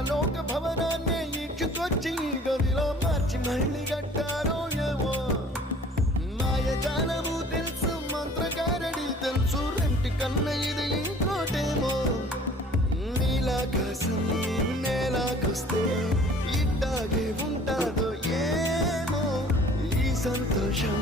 పరలోక భవనాన్ని ఈడ్చుకొచ్చి గదిలో మార్చి మళ్ళీ కట్టారో ఏమో. మాయజాలము తెలుసు, మంత్రకారడి తెలుసు, రెంటి కన్న ఇది ఇంకోటేమో. నీలాకాశం నేలాకొస్తే ఇట్టాగే ఉంటాదో ఏమో. ఈ సంతోషం